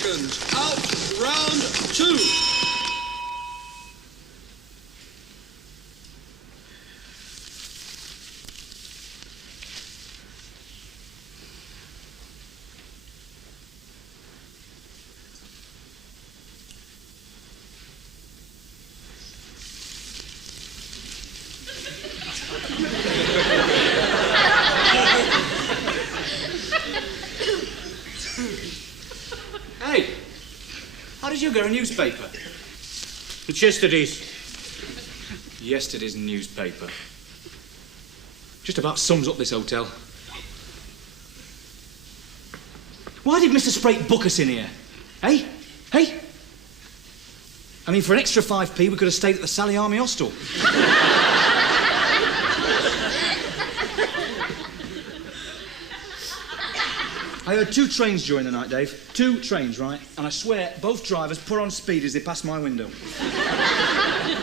seconds. Out, round 2. Hey, how did you get a newspaper? It's yesterday's. Yesterday's newspaper. Just about sums up this hotel. Why did Mr. Sprake book us in here? Hey? Hey? I mean, for an extra 5p, we could have stayed at the Sally Army Hostel. I heard 2 trains during the night, Dave. 2 trains, right? And I swear, both drivers put on speed as they passed my window.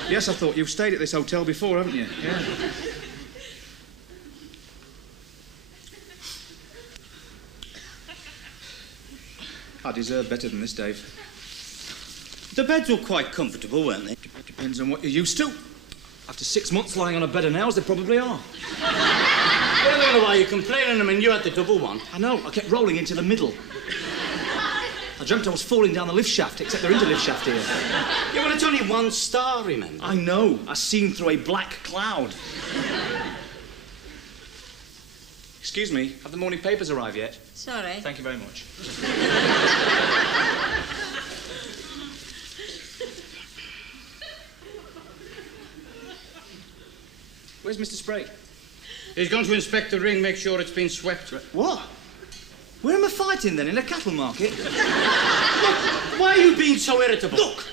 Yes, I thought, you've stayed at this hotel before, haven't you? Yeah. I deserve better than this, Dave. The beds were quite comfortable, weren't they? Depends on what you're used to. After 6 months lying on a bed of nails, they probably are. Well, I don't know why you're complaining. I mean, you had the double one. I know, I kept rolling into the middle. I dreamt I was falling down the lift shaft, except there isn't a lift shaft here. Yeah, well, it's only 1 star, remember? I know, I seen through a black cloud. Excuse me, have the morning papers arrived yet? Sorry. Thank you very much. Where's Mr. Sprake? He's gone to inspect the ring, make sure it's been swept. What? Where am I fighting then? In a cattle market? Look, why are you being so irritable? Look!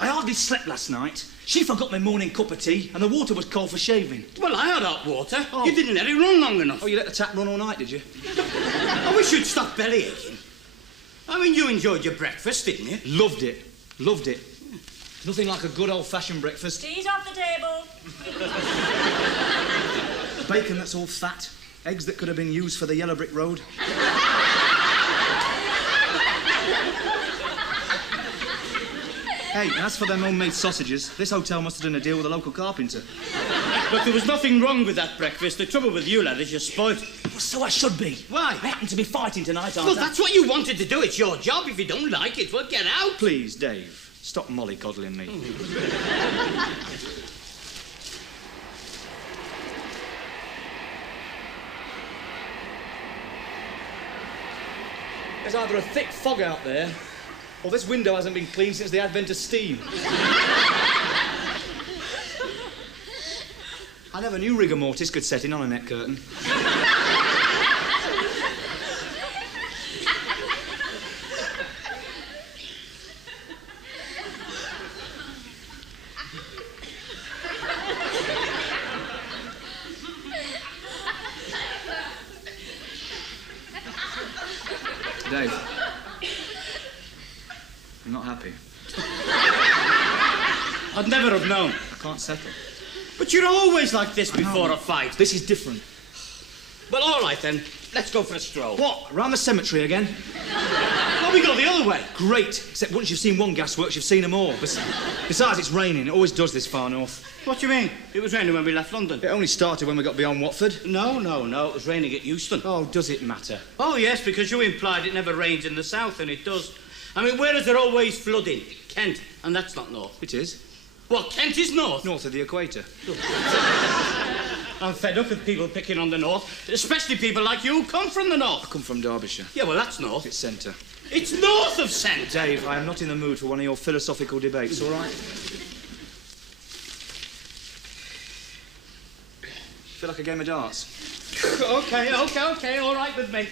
I hardly slept last night. She forgot my morning cup of tea, and the water was cold for shaving. Well, I had hot water. Oh. You didn't let it run long enough. Oh, you let the tap run all night, did you? I wish you'd stop belly aching. I mean, you enjoyed your breakfast, didn't you? Loved it. Loved it. Nothing like a good old-fashioned breakfast. Tea's off the table. Bacon that's all fat. Eggs that could have been used for the yellow brick road. Hey, as for them homemade sausages, this hotel must have done a deal with a local carpenter. Look, there was nothing wrong with that breakfast. The trouble with you, lad, is you're spoilt. Well, so I should be. Why? I happen to be fighting tonight, aren't Well, I? that's what you wanted to do. It's your job. If you don't like it, well, get out. Please, Dave, stop mollycoddling me. There's either a thick fog out there, or this window hasn't been cleaned since the advent of steam. I never knew rigor mortis could set in on a net curtain. Dave, I'm not happy. I'd never have known. I can't settle. But you're always like this before a fight. This is different. Well, all right, then. Let's go for a stroll. What? Around the cemetery again? Well, we go the other way. Great. Except once you've seen one gasworks, you've seen them all. Besides, it's raining. It always does this far north. What do you mean? It was raining when we left London. It only started when we got beyond Watford. No. It was raining at Euston. Oh, does it matter? Oh, yes, because you implied it never rains in the south, and it does. I mean, where is there always flooding? Kent, and that's not north. It is. Well, Kent is north. North of the equator. I'm fed up with people picking on the north, especially people like you who come from the north. I come from Derbyshire. Yeah, well, that's north. It's centre. It's north of centre. Dave, I am not in the mood for one of your philosophical debates, all right? Feel like a game of darts. Okay, all right with me.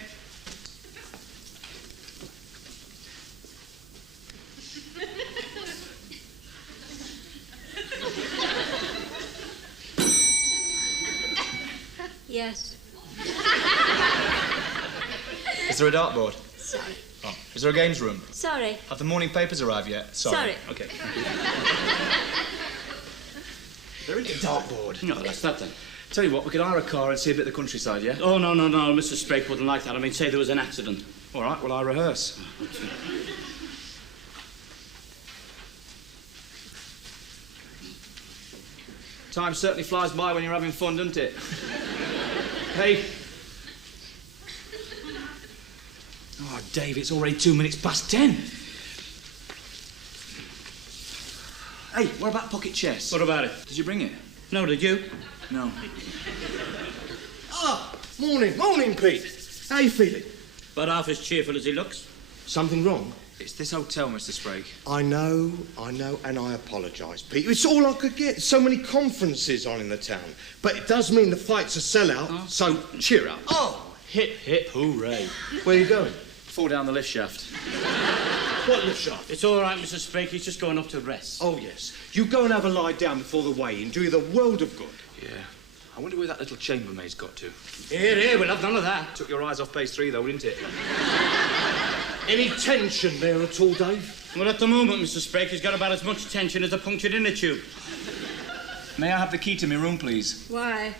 Yes. Is there a dartboard? Sorry. Oh. Is there a games room? Sorry. Have the morning papers arrived yet? Sorry. OK. There is a dartboard. No, that's nothing. Tell you what, we could hire a car and see a bit of the countryside, yeah? Oh, no. Mr. Sprake wouldn't like that. I mean, say there was an accident. All right, well, I rehearse. Time certainly flies by when you're having fun, doesn't it? Hey. Oh, Dave, it's already 2 minutes past 10. Hey, what about pocket chess? What about it? Did you bring it? No, did you? No. Ah, morning, Pete. How you feeling? But half as cheerful as he looks. Something wrong? It's this hotel, Mr. Sprague. I know, and I apologise, Pete. It's all I could get. So many conferences on in the town. But it does mean the fight's a sellout, so cheer up. Oh, hip, hip, hooray. Where are you going? Fall down the lift shaft. What lift shaft? It's all right, Mr. Sprague. He's just going up to rest. Oh, yes. You go and have a lie down before the weigh-in. Do you the world of good. Yeah. I wonder where that little chambermaid's got to. Here, we'll have none of that. Took your eyes off page 3, though, didn't it? Any tension there at all, Dave? Well, at the moment, Mr. Sprague, he's got about as much tension as a punctured inner tube. May I have the key to my room, please? Why?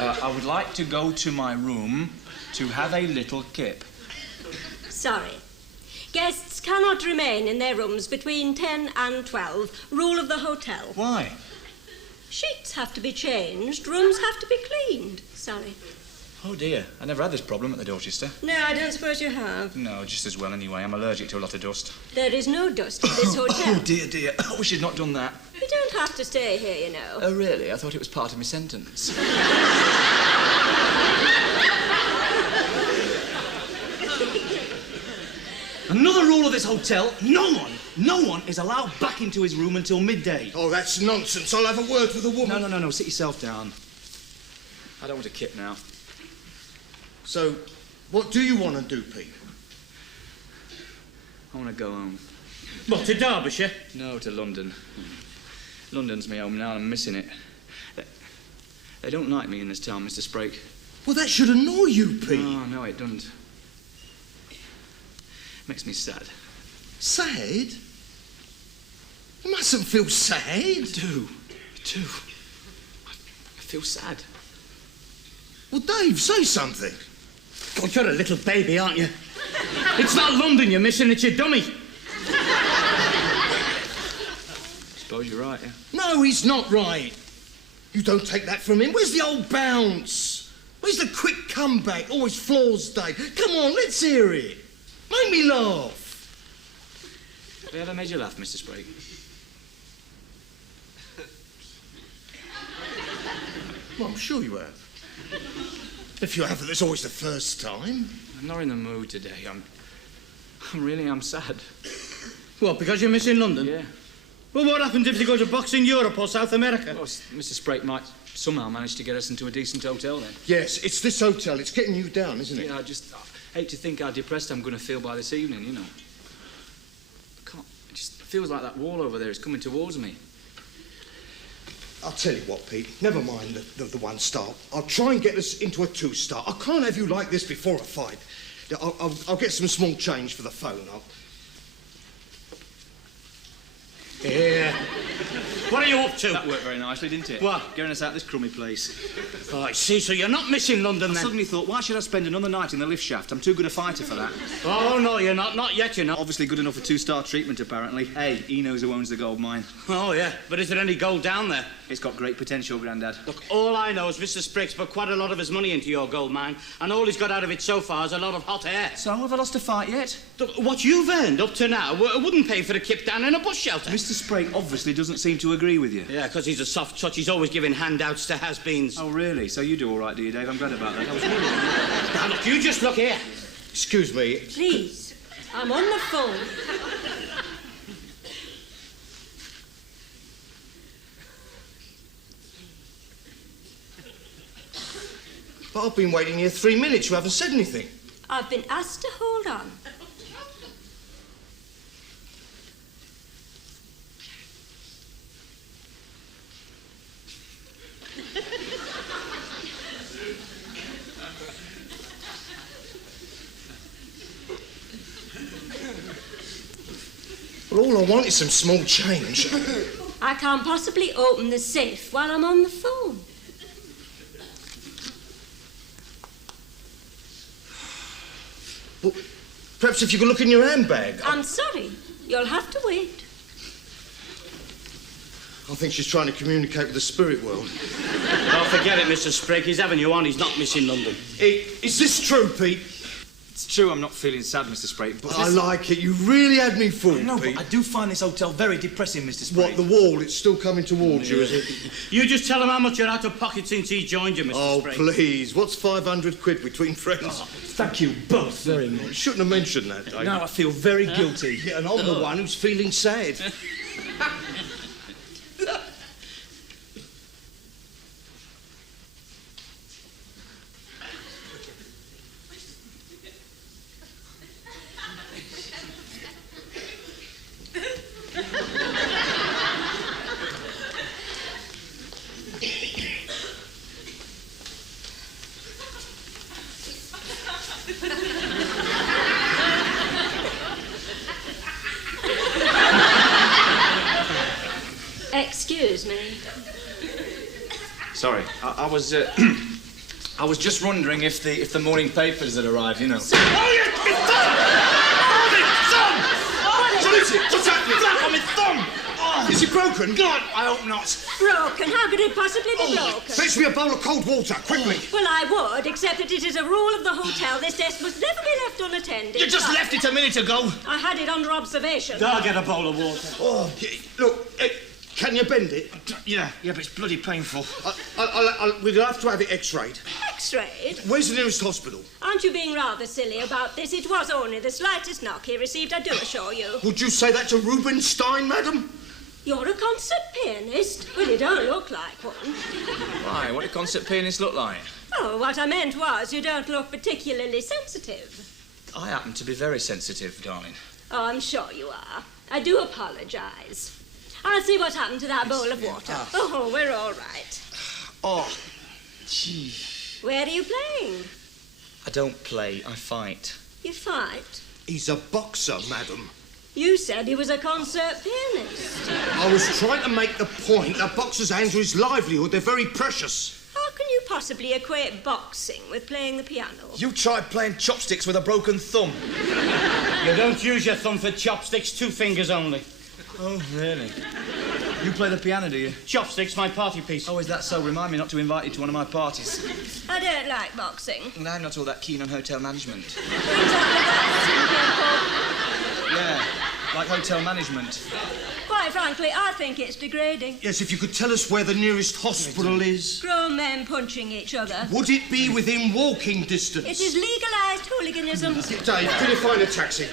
I would like to go to my room to have a little kip. Sorry. Guests cannot remain in their rooms between 10 and 12. Rule of the hotel. Why? Sheets have to be changed. Rooms have to be cleaned. Sorry. Oh, dear. I never had this problem at the Dorchester. No, I don't suppose you have. No, just as well anyway. I'm allergic to a lot of dust. There is no dust in this hotel. Oh, dear. I wish you'd not done that. You don't have to stay here, you know. Oh, really? I thought it was part of my sentence. Another rule of this hotel, no one is allowed back into his room until midday. Oh, that's nonsense. I'll have a word with the woman. No. Sit yourself down. I don't want a kip now. So, what do you want to do, Pete? I want to go home. What, to Derbyshire? No, to London. London's my home now and I'm missing it. They don't like me in this town, Mr. Sprague. Well, that should annoy you, Pete. Oh, no, it doesn't. Makes me sad. Sad? You mustn't feel sad. I do. I feel sad. Well, Dave, say something. God, you're a little baby, aren't you? It's not London you're missing, it's your dummy. Suppose you're right, yeah. No, he's not right. You don't take that from him. Where's the old bounce? Where's the quick comeback? Always flaws, Dave. Come on, let's hear it. Make me laugh. Have I ever made you laugh, Mr. Sprague? Well, I'm sure you have. If you haven't, it's always the first time. I'm not in the mood today. I'm sad. What, because you're missing London? Yeah. Well, what happens if you go to boxing Europe or South America? Well, Mr. Sprague might somehow manage to get us into a decent hotel then. Yes, it's this hotel. It's getting you down, isn't it? Yeah, I hate to think how depressed I'm going to feel by this evening, you know. It just feels like that wall over there is coming towards me. I'll tell you what, Pete. Never mind the 1 star. I'll try and get us into a 2 star. I can't have you like this before a fight. I'll get some small change for the phone. Yeah. What are you up to? That worked very nicely, didn't it? What? Getting us out of this crummy place. Oh, I see, so you're not missing London I then? suddenly thought, why should I spend another night in the lift shaft? I'm too good a fighter for that. Oh, no, you're not. Not yet, you're not. Obviously good enough for 2-star treatment, apparently. Hey, he knows who owns the gold mine. Oh, yeah. But is there any gold down there? It's got great potential, Grandad. Look, all I know is Mr. Sprague's put quite a lot of his money into your gold mine, and all he's got out of it so far is a lot of hot air. So, have I lost a fight yet? Look, what you've earned up to now wouldn't pay for a kip down in a bus shelter. Mr. Sprague obviously doesn't seem to agree with you. Yeah, because he's a soft touch. He's always giving handouts to has-beens. Oh, really? So you do all right, do you, Dave? I'm glad about that. I was really... Now, look, you just look here. Excuse me. Please. I'm on the phone. But I've been waiting here 3 minutes. You haven't said anything. I've been asked to hold on. Well, all I want is some small change. I can't possibly open the safe while I'm on the phone. Well, perhaps if you could look in your handbag. I'm sorry. You'll have to wait. I think she's trying to communicate with the spirit world. Oh, forget it, Mr. Sprigg. He's having you on. He's not missing London. Is this true, Pete? It's true I'm not feeling sad, Mr. Sprague, but I like it. You really had me fooled, No, Pete. but I do find this hotel very depressing, Mr. Sprague. What, the wall? It's still coming towards you, is it? You just tell him how much you're out of pocket since he joined you, Mr. Oh, Sprague. please. What's 500 quid between friends? Thank you both very much. Shouldn't have mentioned that, Dave. Now I feel very guilty. Yeah, and I'm the one who's feeling sad. Excuse me. Sorry, I was I was just wondering if the morning papers had arrived, you know. Oh, yeah! My thumb! What is it? What's happening? Black on my thumb! Oh, is it broken? God, I hope not. Broken? How could it possibly be broken? Fetch me a bowl of cold water, quickly. Well, I would, except that it is a rule of the hotel this desk must never be left unattended. You just left it a minute ago. I had it under observation. I'll get a bowl of water. Oh, look, can you bend it? Yeah, but it's bloody painful. We'll have to have it x-rayed. X-rayed? Where's the nearest hospital? Aren't you being rather silly about this? It was only the slightest knock he received, I do assure you. Would you say that's a Rubinstein, madam? You're a concert pianist? Well, you don't look like one. Why? What do concert pianists look like? Oh, what I meant was you don't look particularly sensitive. I happen to be very sensitive, darling. Oh, I'm sure you are. I do apologise. I'll see what happened to that bowl of water. Oh, we're all right. Oh, gee. Where are you playing? I don't play, I fight. You fight? He's a boxer, madam. You said he was a concert pianist. I was trying to make the point that boxers' hands are his livelihood. They're very precious. How can you possibly equate boxing with playing the piano? You tried playing chopsticks with a broken thumb. You don't use your thumb for chopsticks, 2 fingers only. Oh, really? You play the piano, do you? Chopsticks, my party piece. Oh, is that so? Remind me not to invite you to one of my parties. I don't like boxing. And I'm not all that keen on hotel management. Exactly. Yeah, like hotel management. Quite frankly, I think it's degrading. Yes, if you could tell us where the nearest hospital is. Grown men punching each other. Would it be within walking distance? It is legalised hooliganism. Dave, can you find a taxi?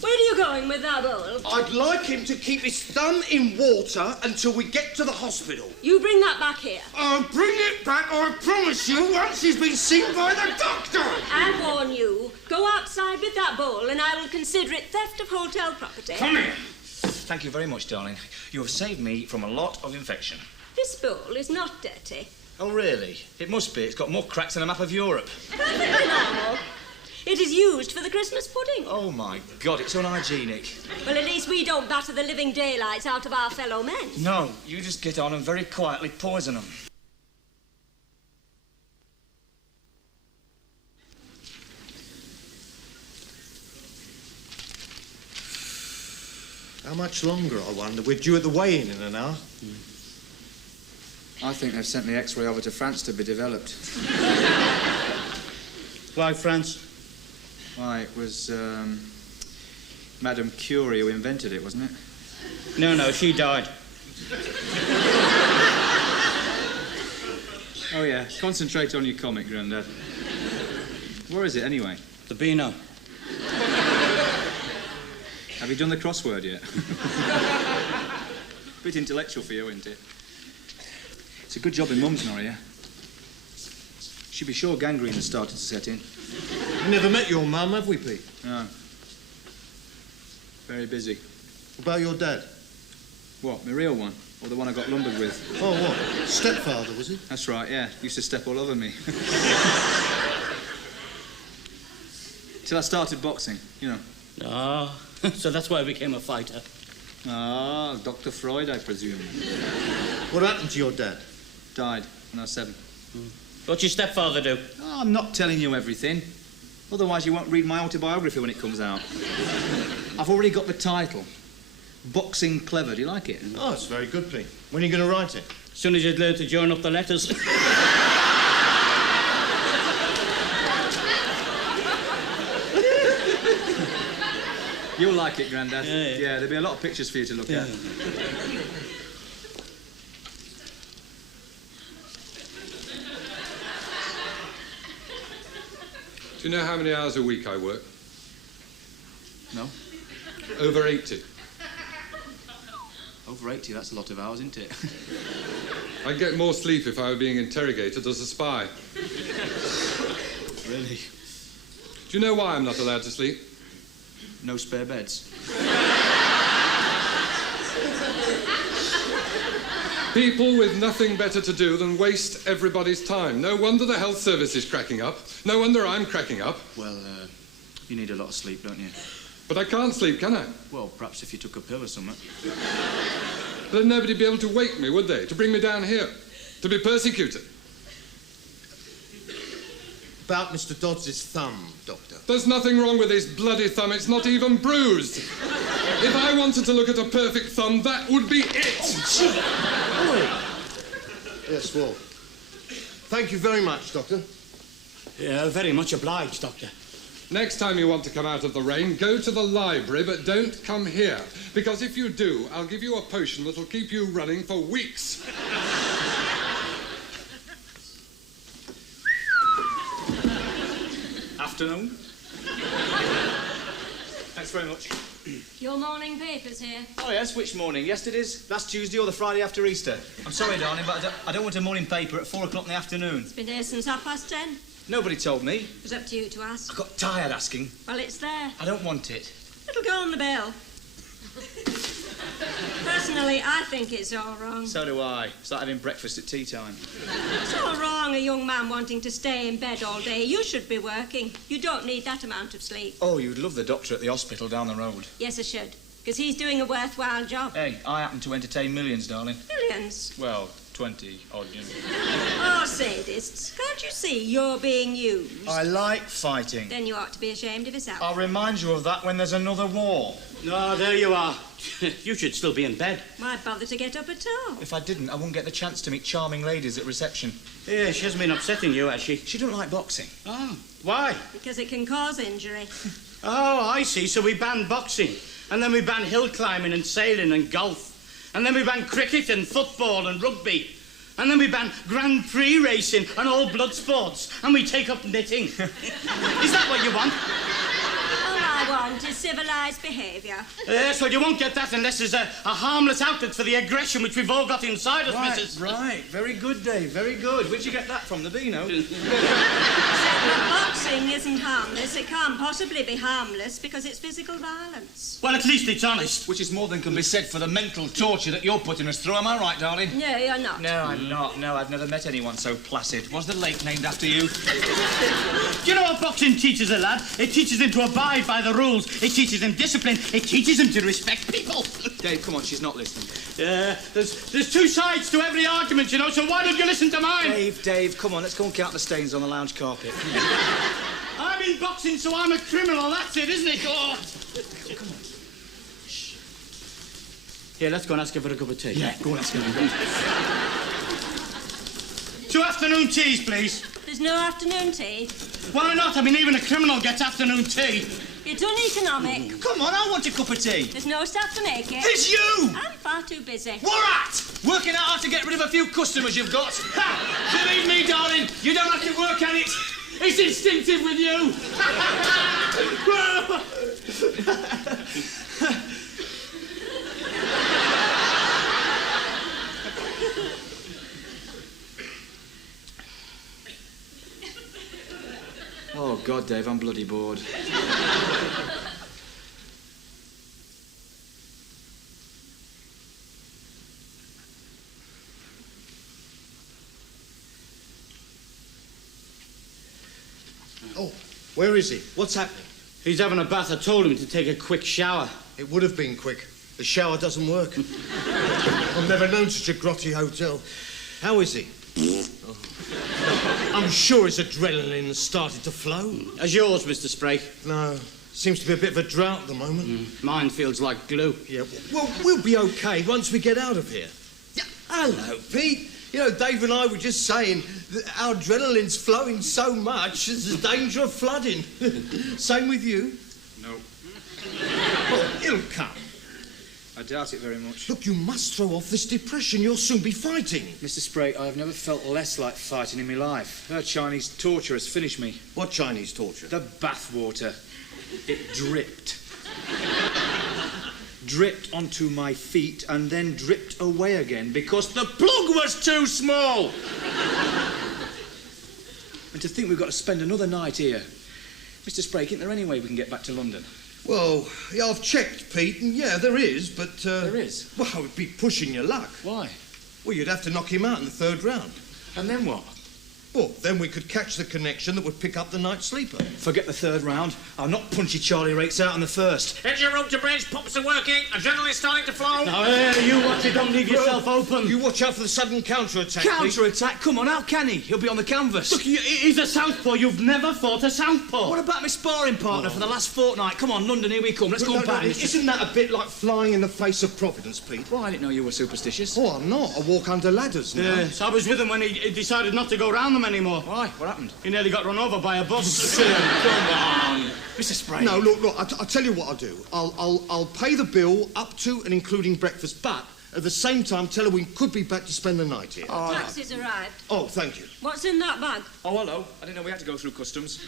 Where are you going with that bowl? I'd like him to keep his thumb in water until we get to the hospital. You bring that back here. I'll bring it back, I promise you, once he's been seen by the doctor. I warn you, go outside with that bowl and I will consider it theft of hotel property. Come here. Thank you very much, darling. You have saved me from a lot of infection. This bowl is not dirty. Oh, really? It must be. It's got more cracks than a map of Europe. Perfectly normal. It is used for the Christmas pudding. Oh, my God, it's unhygienic. Well, at least we don't batter the living daylights out of our fellow men. No, you just get on and very quietly poison them. How much longer, I wonder? We're due at the weigh-in an hour. I think they've sent the X-ray over to France to be developed. Why, France? Why, it was, Madame Curie who invented it, wasn't it? No, she died. Oh, yeah. Concentrate on your comic, Grandad. Where is it, anyway? The Beano. Have you done the crossword yet? Bit intellectual for you, isn't it? It's a good job in Mum's not here. She'd be sure gangrene has started to set in. We never met your mum, have we, Pete? No. Very busy. What about your dad? What, my real one? Or the one I got lumbered with? Oh, what? Stepfather, was he? That's right, yeah. Used to step all over me. Till I started boxing, you know. Ah, so that's why I became a fighter. Ah, Dr. Freud, I presume. What happened to your dad? Died when I was 7. What's your stepfather do? Oh, I'm not telling you everything. Otherwise, you won't read my autobiography when it comes out. I've already got the title. Boxing Clever. Do you like it? Oh, it's very good, Pete. When are you going to write it? As soon as you'd learn to join up the letters. You'll like it, Grandad. Yeah. There'll be a lot of pictures for you to look at. Do you know how many hours a week I work? No? Over 80. Over 80, that's a lot of hours, isn't it? I'd get more sleep if I were being interrogated as a spy. Really? Do you know why I'm not allowed to sleep? No spare beds. People with nothing better to do than waste everybody's time. No wonder the health service is cracking up. No wonder I'm cracking up. Well, you need a lot of sleep, don't you? But I can't sleep, can I? Well, perhaps if you took a pill or something. Then nobody'd be able to wake me, would they? To bring me down here. To be persecuted. About Mr. Dodds's thumb, Doctor. There's nothing wrong with his bloody thumb. It's not even bruised. If I wanted to look at a perfect thumb, that would be it. Yes, well, thank you very much, Doctor. Yeah, very much obliged, Doctor. Next time you want to come out of the rain, go to the library, but don't come here. Because if you do, I'll give you a potion that'll keep you running for weeks. Afternoon. Thanks very much. Your morning paper's here. Oh, yes, which morning? Yesterday's? Last Tuesday or the Friday after Easter? I'm sorry, darling, but I don't want a morning paper at 4 o'clock in the afternoon. It's been here since 10:30. Nobody told me. It was up to you to ask. I got tired asking. Well, it's there. I don't want it. It'll go on the bill. Personally, I think it's all wrong. So do I. It's like having breakfast at tea time. It's all wrong, a young man wanting to stay in bed all day. You should be working. You don't need that amount of sleep. Oh, you'd love the doctor at the hospital down the road. Yes, I should. Because he's doing a worthwhile job. Hey, I happen to entertain millions, darling. Millions. Well, 20 odd, you know. Oh, sadists. Can't you see you're being used? I like fighting. Then you ought to be ashamed of yourself. I'll remind you of that when there's another war. No, there you are. You should still be in bed. Why bother to get up at all? If I didn't, I wouldn't get the chance to meet charming ladies at reception. Yeah, she hasn't been upsetting you, has she? She don't like boxing. Oh, why? Because it can cause injury. Oh, I see. So we banned boxing. And then we banned hill climbing and sailing and golf. And then we banned cricket and football and rugby. And then we ban Grand Prix racing and all blood sports. And we take up knitting. Is that what you want? All I want is civilised behaviour. Yes, well, you won't get that unless there's a harmless outlet for the aggression which we've all got inside us, Mrs. Right. Very good, Dave. Very good. Where'd you get that from? The Beano? Boxing isn't harmless. It can't possibly be harmless because it's physical violence. Well, at least it's honest. Which is more than can be said for the mental torture that you're putting us through. Am I right, darling? No, you're not. No, I'm not. No, I've never met anyone so placid. Was the lake named after you? Do you know what boxing teaches a lad? It teaches him to abide by the rules. It teaches him discipline. It teaches him to respect people. Dave, come on, she's not listening. There's two sides to every argument, you know, so why don't you listen to mine? Dave, come on, let's go and count the stains on the lounge carpet. I'm in boxing, so I'm a criminal. That's it, isn't it? Oh. Come on. Shh. Here, let's go and ask her for a cup of tea. Yeah, go on, let's go. 2 afternoon teas, please. There's no afternoon tea. Why not? I mean, even a criminal gets afternoon tea. It's uneconomic. Come on, I want a cup of tea. There's no staff to make it. It's you! I'm far too busy. What at? Working out how to get rid of a few customers you've got. Ha! Believe me, darling, you don't have to work at it. It's instinctive with you. Oh, God, Dave, I'm bloody bored. Oh, where is he? What's happening? He's having a bath. I told him to take a quick shower. It would have been quick. The shower doesn't work. I've never known such a grotty hotel. How is he? Oh. I'm sure his adrenaline has started to flow. As yours, Mr. Sprague. No, Seems to be a bit of a drought at the moment. Mine feels like glue. Yeah, well, we'll be okay once we get out of here. Yeah, hello, Pete. You know, Dave and I were just saying that our adrenaline's flowing so much, there's a danger of flooding. Same with you? No. Well, it'll come. I doubt it very much. Look, you must throw off this depression. You'll soon be fighting. Mr. Sprague, I have never felt less like fighting in my life. Her Chinese torture has finished me. What Chinese torture? The bath water. It dripped. Dripped onto my feet and then dripped away again because the plug was too small. And to think we've got to spend another night here. Mr. Sprague, isn't there any way we can get back to London? Well, yeah, I've checked, Pete, and yeah, there is, but... There is? Well, it would be pushing your luck. Why? Well, you'd have to knock him out in the third round. And then what? Well, then we could catch the connection that would pick up the night sleeper. Forget the third round. I'll knock Punchy Charlie Rakes out in the first. Engine room to bridge, pumps are working, adrenaline's starting to flow. Now, you watch it, don't leave yourself open. You watch out for the sudden counter-attack, Pete. Counter-attack? Come on, how can he? He'll be on the canvas. Look, he's a southpaw. You've never fought a southpaw. What about my sparring partner for the last fortnight? Come on, London, here we come. Let's go No, back. isn't that a bit like flying in the face of Providence, Pete? Well, I didn't know you were superstitious. Oh, I'm not. I walk under ladders now. Yes, I was with him when he decided not to go round them anymore. Why? What happened? He nearly got run over by a bus. Come on. Mr. Sprague. No, look, I'll tell you what I'll do. I'll pay the bill up to and including breakfast, but at the same time tell her we could be back to spend the night here. Taxi's arrived. Oh, thank you. What's in that bag? Oh, hello. I didn't know we had to go through customs.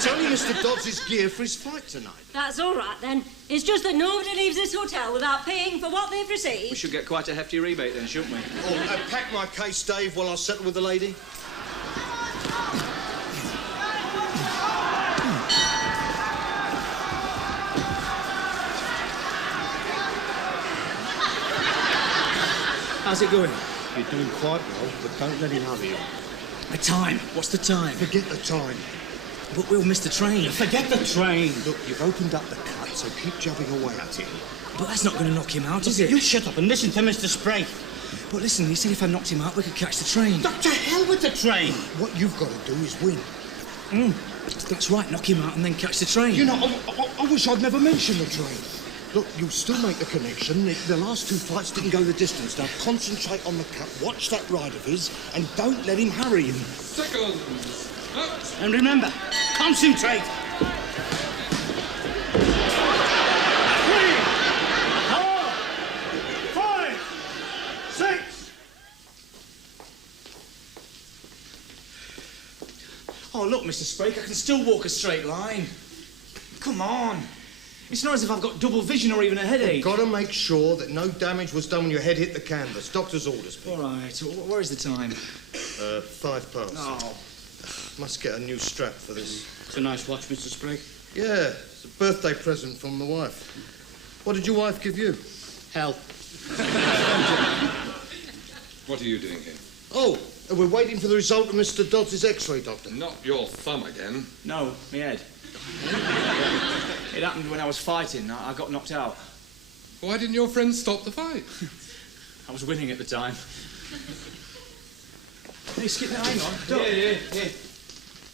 Tell me Mr. Dodds' gear for his fight tonight. That's all right, then. It's just that nobody leaves this hotel without paying for what they've We received. should get quite a hefty rebate then, shouldn't we? Oh, pack my case, Dave, while I settle with the lady. How's it going? You're doing quite well, but don't let him hurry you. The time. What's the time? Forget the time. But we'll miss the train. Forget the train. Look, you've opened up the cut, so keep jabbing away at it. But that's not going to knock him out, is it? You shut up and listen to Mr. Sprague. But listen, he said if I knocked him out, we could catch the train. To hell with the train. What you've got to do is win. That's right, knock him out and then catch the train. You know, I wish I'd never mentioned the train. Look, you'll still make the connection. The last two fights didn't go the distance. Now concentrate on the cut, watch that ride of his, and don't let him harry you. Seconds. Out. And remember, concentrate. 3, 4, 5, 6. Oh, look, Mr. Sprague, I can still walk a straight line. Come on. It's not as if I've got double vision or even a headache. Got to make sure that no damage was done when your head hit the canvas. Doctor's orders, Pete. All right, where is the time? 5 past. Oh. Must get a new strap for this. It's a nice watch, Mr. Sprague. Yeah, it's a birthday present from the wife. What did your wife give you? Hell. What are you doing here? Oh, we're waiting for the result of Mr. Dodds' X-ray, Doctor. Not your thumb again. No, my head. It happened when I was fighting. I got knocked out. Why didn't your friend stop the fight? I was winning at the time. Hey, Skip, now, hang on. Yeah.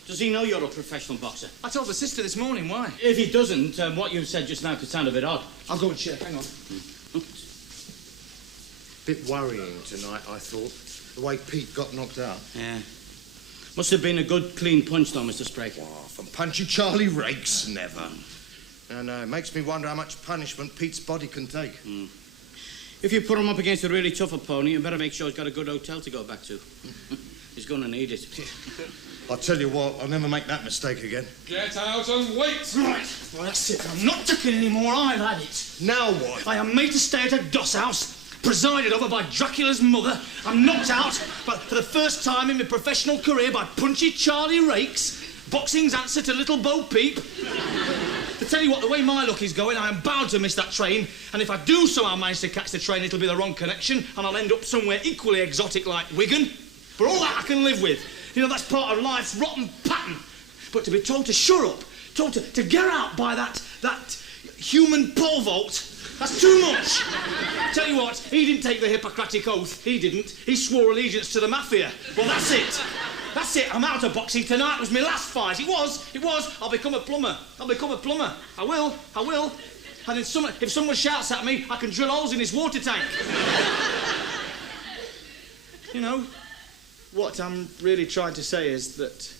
Does he know you're a professional boxer? I told the sister this morning, why? If he doesn't, what you said just now could sound a bit odd. I'll go and check, hang on. Bit worrying tonight, I thought, the way Pete got knocked out. Yeah. Must have been a good, clean punch, though, Mr. Sprague. Oh, from Punchy Charlie Rakes, never. And it makes me wonder how much punishment Pete's body can take. If you put him up against a really tough opponent, you better make sure he's got a good hotel to go back to. He's going to need it. I'll tell you what, I'll never make that mistake again. Get out and wait! Right, well, that's it. I'm not ducking anymore. I've had it. Now what? I am made to stay at a doss house, presided over by Dracula's mother. I'm knocked out, but for the first time in my professional career, by Punchy Charlie Rakes, boxing's answer to Little Bo Peep. To tell you what, the way my luck is going, I am bound to miss that train, and if I do somehow manage to catch the train, it'll be the wrong connection, and I'll end up somewhere equally exotic like Wigan. But all that I can live with. You know, that's part of life's rotten pattern. But to be told to shut up, told to get out by that human pole vault, that's too much. Tell you what, he didn't take the Hippocratic Oath. He didn't. He swore allegiance to the mafia. Well, that's it. That's it. I'm out of boxing tonight. It was my last fight. It was. I'll become a plumber. I will. And if someone shouts at me, I can drill holes in his water tank. You know, what I'm really trying to say is that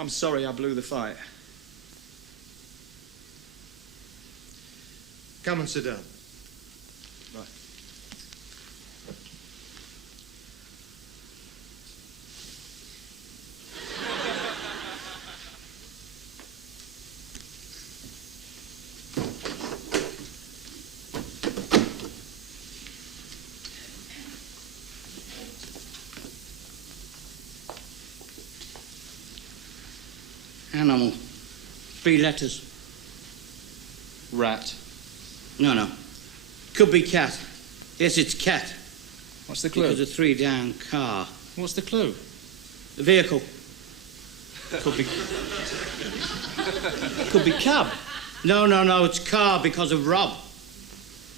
I'm sorry I blew the fight. Come and sit down. Right. Animal. 3 letters. Rat. No. Could be cat. Yes, it's cat. What's the clue? Because a 3-down car. What's the clue? The vehicle. Could be cab. No, it's car because of Rob.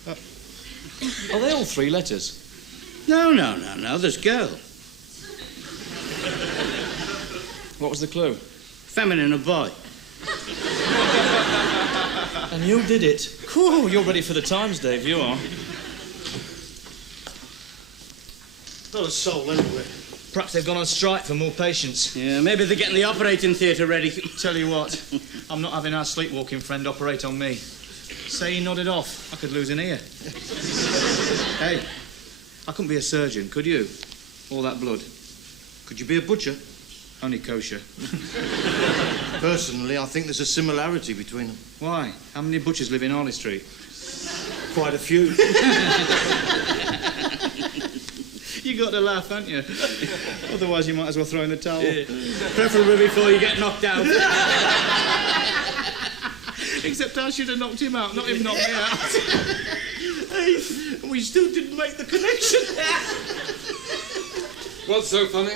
Are they all 3 letters? No, there's girl. What was the clue? Feminine, a boy. And you did it. Whew, you're ready for the times, Dave, you are. Not a soul anywhere. Perhaps they've gone on strike for more patients. Yeah, maybe they're getting the operating theatre ready. Tell you what, I'm not having our sleepwalking friend operate on me. Say he nodded off, I could lose an ear. Hey, I couldn't be a surgeon, could you? All that blood. Could you be a butcher? Only kosher. Personally, I think there's a similarity between them. Why? How many butchers live in Harley Street? Quite a few. You got to laugh, haven't you? Otherwise, you might as well throw in the towel. Yeah. Preferably before you get knocked out. Except I should have knocked him out, not him knocked me out. Hey, we still didn't make the connection. What's so funny?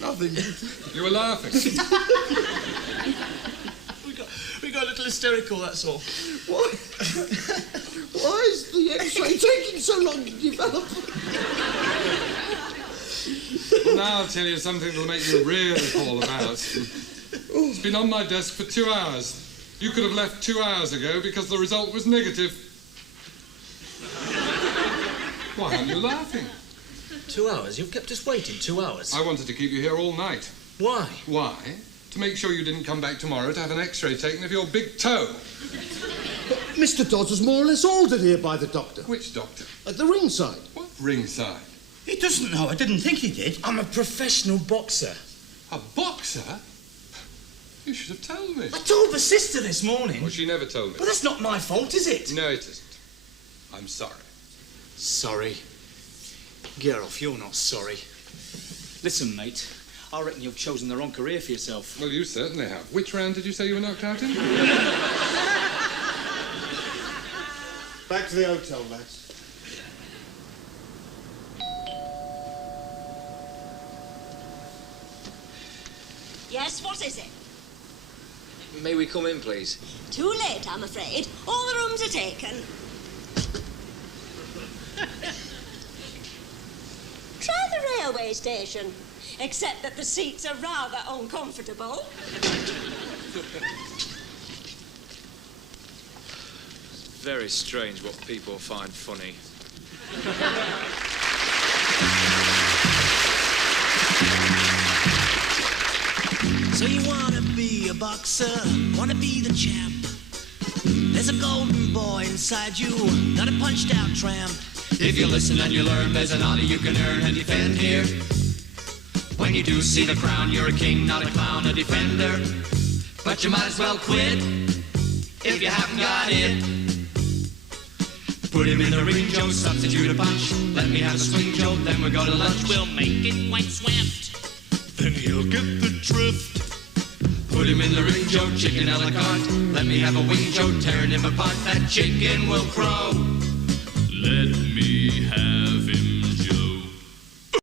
Nothing. You were laughing. We got a little hysterical, that's all. Why is the X-ray taking so long to develop? Well, now I'll tell you something that'll make you really fall about. It's been on my desk for 2 hours. You could have left 2 hours ago because the result was negative. Why aren't you laughing? 2 hours? You've kept us waiting 2 hours. I wanted to keep you here all night. Why? Why? To make sure you didn't come back tomorrow to have an X-ray taken of your big toe. Mr. Dodds was more or less ordered here by the doctor. Which doctor? At the ringside. What ringside? He doesn't know. I didn't think he did. I'm a professional boxer. A boxer? You should have told me. I told the sister this morning. Well, she never told me. But that's not my fault, is it? No, it isn't. I'm sorry. Sorry? Get off, you're not sorry. Listen, mate, I reckon you've chosen the wrong career for yourself. Well, you certainly have. Which round did you say you were knocked out in? Back to the hotel, lads. Yes, what is it? May we come in, please? Too late, I'm afraid. All the rooms are taken. Try the railway station, except that the seats are rather uncomfortable. Very strange what people find funny. So you wanna be a boxer, wanna be the champ. There's a golden boy inside you, not a punched out tramp. If you listen and you learn, there's an honor you can earn and defend here. When you do see the crown, you're a king, not a clown, a defender. But you might as well quit if you haven't got it. Put him in the ring, Joe, substitute a punch. Let me have a swing, Joe, then we'll go to lunch. We'll make it quite swift. Then he'll get the drift. Put him in the ring, Joe, chicken a la carte. Let me have a wing, Joe, tearing him apart. That chicken will crow. Let me have him